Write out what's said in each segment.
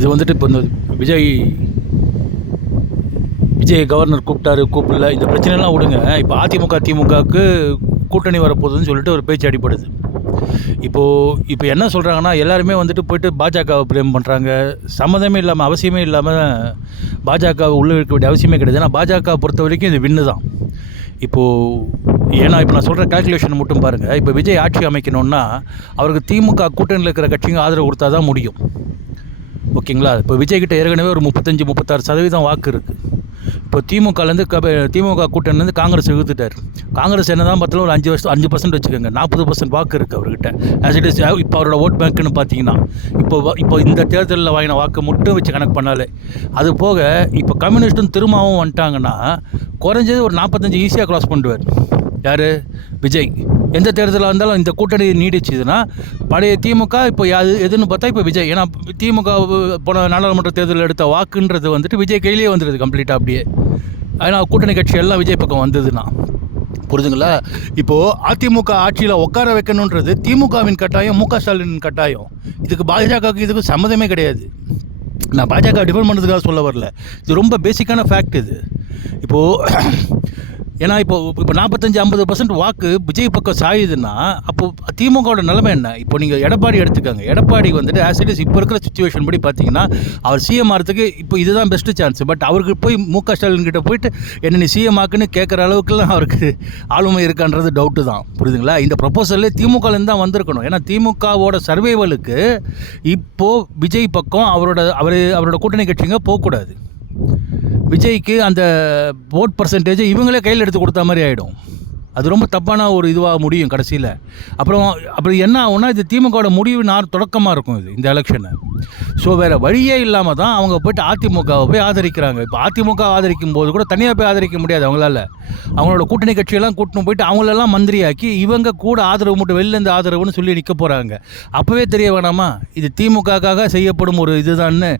இது வந்துட்டு இப்போ இந்த விஜய் விஜய் கவர்னர் கூப்பிட்டாரு கூப்பிடல இந்த பிரச்சனைலாம் விடுங்க. இப்போ திமுகவுக்கு கூட்டணி வரப்போகுதுன்னு சொல்லிட்டு ஒரு பேச்சு அடிப்படுது. இப்போ என்ன சொல்கிறாங்கன்னா, எல்லாருமே வந்துட்டு போயிட்டு பாஜகவை ப்ளேம் பண்ணுறாங்க. சம்மந்தமே இல்லாமல், அவசியமே இல்லாமல் பாஜகவை உள்ளே இருக்க வேண்டிய அவசியமே கிடையாது. ஏன்னா பாஜக பொறுத்த வரைக்கும் இது வின்னு தான். ஏன்னா இப்போ நான் சொல்கிற கால்குலேஷன் மட்டும் பாருங்கள். இப்போ விஜய் ஆட்சி அமைக்கணும்னா அவருக்கு திமுக கூட்டணியில் இருக்கிற கட்சிங்க ஆதரவு கொடுத்தா தான் முடியும். ஓகேங்களா? இப்போ விஜய்கிட்ட ஏற்கனவே ஒரு 35-36% வாக்கு இருக்குது. இப்போ திமுக கூட்டணிலேருந்து காங்கிரஸ் இழுத்துட்டார். காங்கிரஸ் என்ன தான் பார்த்தாலும் ஒரு 5% வச்சுக்கோங்க, 40% வாக்கு இருக்குது அவர்கிட்ட. ஆஸ் இட் இஸ் இப்போ அவரோட ஓட் பேங்க்குன்னு பார்த்தீங்கன்னா இப்போ இந்த தேர்தலில் வாங்கின வாக்கு மட்டும் வச்சு கணக்கு பண்ணாலே. அது போக இப்போ கம்யூனிஸ்ட்டும் திரும்பவும் வந்துட்டாங்கன்னா குறைஞ்சது ஒரு 45 ஈஸியாக க்ராஸ் பண்ணுவார். யார்? விஜய். எந்த தேர்தலாக இருந்தாலும் இந்த கூட்டணி நீடிச்சுதுன்னா பழைய திமுக இப்போ எதுன்னு பார்த்தா இப்போ விஜய். ஏன்னா திமுக போன நாடாளுமன்ற தேர்தலில் எடுத்த வாக்குன்றது வந்துட்டு விஜய் கையிலேயே வந்துடுது கம்ப்ளீட்டாக அப்படியே. ஆனால் கூட்டணி கட்சி எல்லாம் விஜய் பக்கம் வந்ததுன்னா புரிதுங்களா? இப்போது அதிமுக ஆட்சியில் உட்கார வைக்கணுன்றது திமுகவின் கட்டாயம், ஸ்டாலின் கட்டாயம். இதுக்கு பாஜகவுக்கு இதுக்கு சம்மந்தமே கிடையாது. நான் பாஜக டிஃபெண்ட் பண்ணுறதுக்காக சொல்ல வரல, இது ரொம்ப பேசிக்கான ஃபேக்ட் இது. ஏன்னா இப்போ 45-50% வாக்கு விஜய் பக்கம் சாயுதுன்னா அப்போது திமுகவோட நிலைமை என்ன? இப்போ நீங்கள் எடப்பாடி எடுத்துக்கோங்க. எடப்பாடி வந்துட்டு ஆஸ் இட் இஸ் இப்போ இருக்கிற சுச்சுவேஷன் படி பார்த்தீங்கன்னா அவர் சிஎம் ஆகிறதுக்கு இப்போ இதுதான் பெஸ்ட்டு சான்ஸ். பட் அவருக்கு போய் ஸ்டாலின் கிட்ட போயிட்டு என்ன நீ சிஎம் ஆக்குன்னு கேட்குற அளவுக்குலாம் அவருக்கு ஆளுமை இருக்கான்றது டவுட்டு தான். புரியுதுங்களா? இந்த ப்ரொபோசல்லே திமுகலேருந்து தான் வந்திருக்கணும். ஏன்னா திமுகவோட சர்வைவலுக்கு இப்போது விஜய் பக்கம் அவரோட கூட்டணி கட்சிங்க போகக்கூடாது. விஜய்க்கு அந்த ஓட் பர்சன்டேஜை இவங்களே கையில் எடுத்து கொடுத்த மாதிரி ஆகிடும். அது ரொம்ப தப்பான ஒரு இதுவாக முடியும் கடைசியில். அப்படி என்ன ஆகும்னா இது திமுகவோட முடிவு தொடக்கமாக இருக்கும் இது இந்த எலெக்ஷனை. ஸோ வேறு வழியே இல்லாமல் தான் அவங்க போய்ட்டு அதிமுகவை போய் ஆதரிக்கிறாங்க. இப்போ அதிமுக ஆதரிக்கும் போது கூட தனியாக போய் ஆதரிக்க முடியாது அவங்களால. அவங்களோட கூட்டணி கட்சியெல்லாம் கூட்டணும் போயிட்டு அவங்களெல்லாம் மந்திரியாக்கி இவங்க கூட ஆதரவு மட்டும் வெளிலேருந்து ஆதரவுன்னு சொல்லி நிற்க போகிறாங்க. அப்போவே தெரிய வேணாமா இது திமுகக்காக செய்யப்படும் ஒரு இதுதான்னு?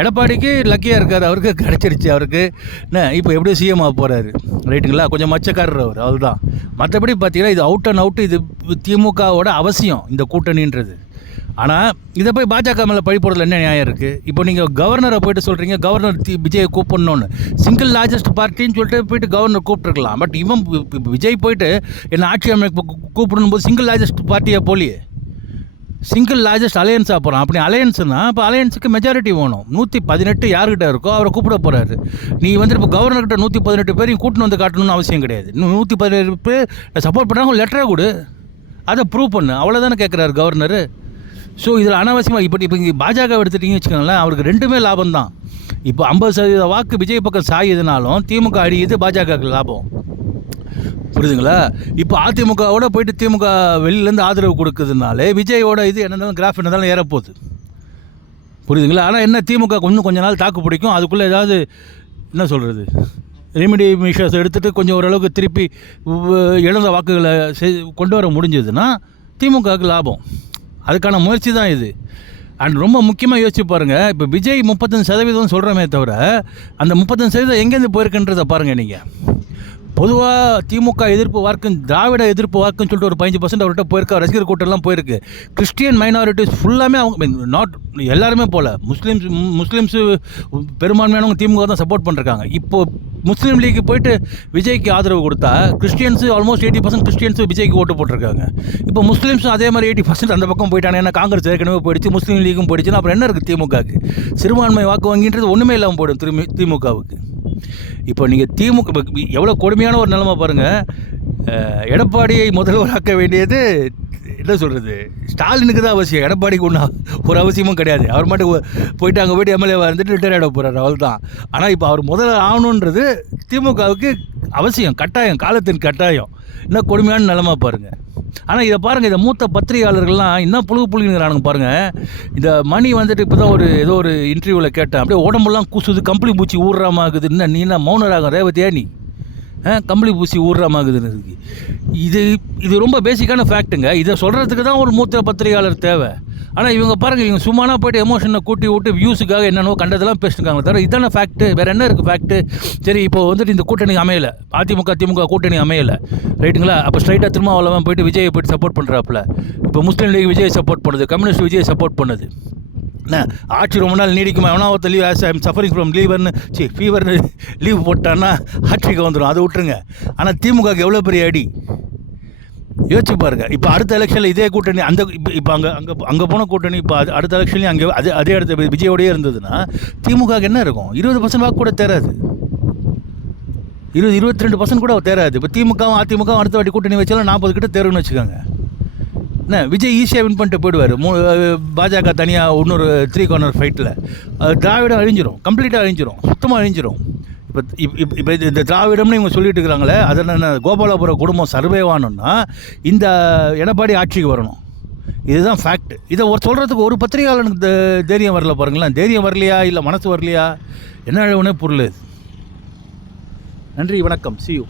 எடப்பாடிக்கு லக்கியாக இருக்காது, அவருக்கு கிடச்சிருச்சு. அவருக்கு என்ன இப்போ எப்படியும் சிஎம் ஆக போகிறாரு, ரைட்டுங்களா? கொஞ்சம் மச்சக்காரர் அவர், அதுதான். மற்றபடி பார்த்தீங்கன்னா இது அவுட் அண்ட் அவுட்டு. இது திமுகவோட அவசியம் இந்த கூட்டணின்றது. ஆனால் இதை போய் பாஜக மேலே பழி போடுறதுல என்ன நியாயம் இருக்குது? இப்போ நீங்கள் கவர்னரை போய்ட்டு சொல்கிறீங்க கவர்னர் விஜயை கூப்பிடணுன்னு. சிங்கிள் லார்ஜஸ்ட் பார்ட்டின்னு சொல்லிட்டு போய்ட்டு கவர்னர் கூப்பிட்டுருக்கலாம். பட் விஜய் போய்ட்டு என்ன ஆட்சி அமைப்பு கூப்பிடணும் போது சிங்கிள் லார்ஜஸ்ட் பார்ட்டியாக போலியே, சிங்கிள் லார்ஜஸ்ட் அலையன்ஸாக போகிறான். அப்படி அலையன்ஸ்னால் இப்போ அலையன்ஸுக்கு மெஜாரிட்டி வேணும். 118 யார்கிட்ட இருக்கோ அவரை கூப்பிட போகிறாரு. நீ வந்துட்டு இப்போ கவர்னர்கிட்ட 118 பேரையும் கூட்டின்னு வந்து காட்டணும்னு அவசியம் கிடையாது. 117 பேர் சப்போர்ட் பண்ணுறாங்க, லெட்டராக கொடு, அதை ப்ரூவ் பண்ணு, அவ்வளோதானே கேட்குறாரு கவர்னரு. ஸோ இதில் அனாவசியமாக இப்போ இங்கே பாஜக எடுத்துட்டிங்கன்னு வச்சுக்கோங்களேன், அவருக்கு ரெண்டுமே லாபம் தான். இப்போ 50% வாக்கு விஜய் பக்கம் சாயுதுனாலும் திமுக அடியுது, பாஜகவுக்கு லாபம். புரியுதுங்களா? இப்போ அதிமுகவோட போயிட்டு திமுக வெளியிலேருந்து ஆதரவு கொடுக்குறதுனாலே விஜயோட இது என்னந்தாலும் கிராஃப் என்னதாலும் ஏறப்போகுது. புரியுதுங்களா? ஆனால் என்ன திமுக கொஞ்ச நாள் தாக்கு பிடிக்கும். அதுக்குள்ளே ஏதாவது என்ன சொல்கிறது ரெமிடி மீஷர்ஸ் எடுத்துகிட்டு கொஞ்சம் ஓரளவுக்கு திருப்பி இழந்த வாக்குகளை கொண்டு வர முடிஞ்சதுன்னா திமுகவுக்கு லாபம். அதுக்கான முயற்சி தான் இது. அண்ட் ரொம்ப முக்கியமாக யோசிச்சு பாருங்கள். இப்போ விஜய் 35% சொல்கிறோமே தவிர அந்த 35% எங்கேருந்து போயிருக்குன்றதை பாருங்கள் நீங்கள். பொதுவாக திமுக எதிர்ப்பு வார்க்கும் திராவிட எதிர்ப்பு வார்க்குன்னு சொல்லிட்டு ஒரு 15% அவர்கிட்ட போயிருக்கா. ரசிகர் கூட்டம்லாம் போயிருக்கு. கிறிஸ்டியன் மைனாரிட்டிஸ் ஃபுல்லாமே அவங்க நாட் எல்லாருமே போல் முஸ்லீம்ஸு பெரும்பான்மையானவங்க திமுக தான் சப்போர்ட் பண்ணிருக்காங்க. இப்போது முஸ்லீம் லீக்கு போயிட்டு விஜய்க்கு ஆதரவு கொடுத்தா கிறிஸ்டியன்ஸு ஆல்மோஸ்ட் 80% கிறிஸ்டியன்ஸு விஜய்க்கு ஓட்டு போட்டிருக்காங்க. இப்போ முஸ்லீம்ஸும் அதே மாதிரி 80% அந்த பக்கம் போயிட்டாங்க. ஏன்னா காங்கிரஸ் ஏற்கனவே போயிடுச்சு, முஸ்லீம் லீக்கும் போயிடுச்சுன்னா அப்புறம் என்ன இருக்குது திமுகவுக்கு? சிறுபான்மை வாக்கு வங்கின்றது ஒன்றுமே இல்லாமல் போயிடும் திமுகவுக்கு. இப்போ நீங்கள் திமுக எவ்வளோ கொடுமையான ஒரு நிலைமை பாருங்கள். எடப்பாடியை முதல்வராக்க வேண்டியது என்ன சொல்கிறது ஸ்டாலினுக்கு தான் அவசியம். எடப்பாடிக்கு ஒன்றும் ஒரு அவசியமும் கிடையாது. அவர் மட்டும் போயிட்டு அங்கே போய்ட்டு எம்எல்ஏவாக இருந்துட்டு ரிட்டையர் ஆகிட போகிறார், அவள் தான். ஆனால் இப்போ அவர் முதல்ல ஆகணுன்றது திமுகவுக்கு அவசியம், கட்டாயம், காலத்தின் கட்டாயம். இன்னும் கொடுமையான நிலைமை பாருங்கள். ஆனால் இதை பாருங்கள், இதை மூத்த பத்திரிகையாளர்கள்லாம் இன்னும் புழுங்குறானுங்க பாருங்கள். இந்த மணி வந்துட்டு இப்போ தான் ஏதோ ஒரு இன்டர்வியூவில் கேட்டேன், அப்படியே உடம்புலாம் கூசுது, கம்பளி பூச்சி ஊடுறாமாகுது. இன்னும் நீ என்ன மௌனராக ரேவதியா நீ கம்பளி பூசி ஊடுறாமாகுதுன்னு இருக்கு. இது ரொம்ப பேசிக்கான ஃபேக்ட்டுங்க. இதை சொல்கிறதுக்கு தான் ஒரு மூத்த பத்திரிகையாளர் தேவை. ஆனால் இவங்க பாருங்கள், இவங்க சும்மானா போய்ட்டு எமோஷனை கூட்டி விட்டு வியூஸுக்காக என்னென்னோ கண்டதெல்லாம் பேசிட்டுருக்காங்க தவிர இதான ஃபேக்ட்டு, வேறு என்ன இருக்குது ஃபேக்ட்டு? சரி, இப்போ வந்துட்டு இந்த கூட்டணி அமையலை, திமுக கூட்டணி அமையலை, ரைட்டுங்களா? அப்போ ஸ்ட்ரைட்டாக திருமாவளவன் போய்ட்டு விஜயை போய்ட்டு சப்போர்ட் பண்ணுறாப்புல. இப்போ முஸ்லீம் லீக் விஜய் சப்போர்ட் பண்ணுது, கம்யூனிஸ்ட் விஜய் சப்போர்ட் பண்ணுது. என்ன ஆட்சி ரொம்ப நாள் நீடிக்குமா? எவனா ஒருத்தர் leave as I'm suffering from ஃபீவர்னு லீவ் போட்டான்னா ஆட்சிக்கு வந்துடும், அதை விட்டுருங்க. ஆனால் திமுகவுக்கு எவ்வளோ பெரிய அடி யோசிச்சு பாருங்க. இப்போ அடுத்த எலெக்ஷனில் இதே கூட்டணி அந்த இப்போ அங்கே போன கூட்டணி இப்போ அடுத்த எலெக்ஷன்லேயும் அங்கே அதே அடுத்த விஜயோடையே இருந்ததுன்னா திமுகவுக்கு என்ன இருக்கும்? 20% வாக்கு கூட தேராது, 22% கூட தேராது. இப்போ திமுகவும் அதிமுகவும் அடுத்த வாட்டி கூட்டணி வச்சாலும் 40 கிட்ட தேருன்னு வச்சுக்கோங்க. என்ன விஜய் ஈஸியாக வின் பண்ணிட்டு போயிடுவார். பாஜக தனியாக இன்னொரு 3 கார்னர் ஃபைட்டில் திராவிடம் அழிஞ்சிரும், கம்ப்ளீட்டாக அழிஞ்சிரும், சுத்தமாக அழிஞ்சிரும். இப்போ இந்த திராவிடம்னு இவங்க சொல்லிட்டு இருக்கிறாங்களே, அதில் கோபாலபுரம் குடும்பம் சர்வேவானோன்னா இந்த எடப்பாடி ஆட்சிக்கு வரணும். இதுதான் ஃபேக்ட். இதை சொல்கிறதுக்கு ஒரு பத்திரிகையாளனுக்கு தைரியம் வரல பாருங்களேன். தைரியம் வரலையா இல்லை மனசு வரலையா, என்ன அழகுனே பொருள். நன்றி, வணக்கம், see you.